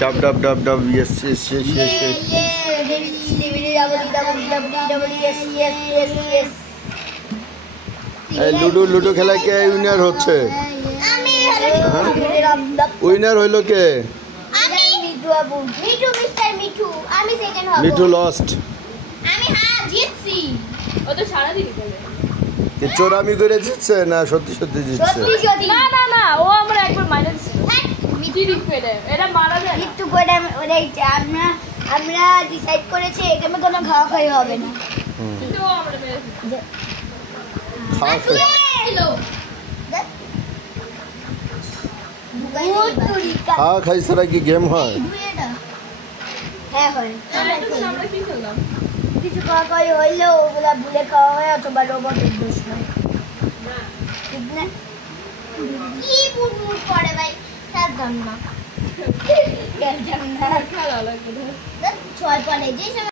Dub dub dub dub. Yes. Ludo খেলা কে winner হচ্ছে? Winner হইলো কে? মিঠু লস্ট। চোরামি করে জিতছে না সত্যি সত্যি জিতছে? না ও আমরা একবার মাইনাস আমরা ডিসাইড করেছি এখানে কোনো খাওয়া খাই হবে না। খাওয়া খাই ছাড়া কি গেম হয়? হ্যাঁ হয়। কিছু খাওয়া খাই হইলেও ওগুলা ভুলে খাওয়া হয় অথবা রোবটের দোষ হয়, ঠিক না? কি বুড়বুড় করে ভাই, খেলতাম না খেলা লাগবে 6 পরে যে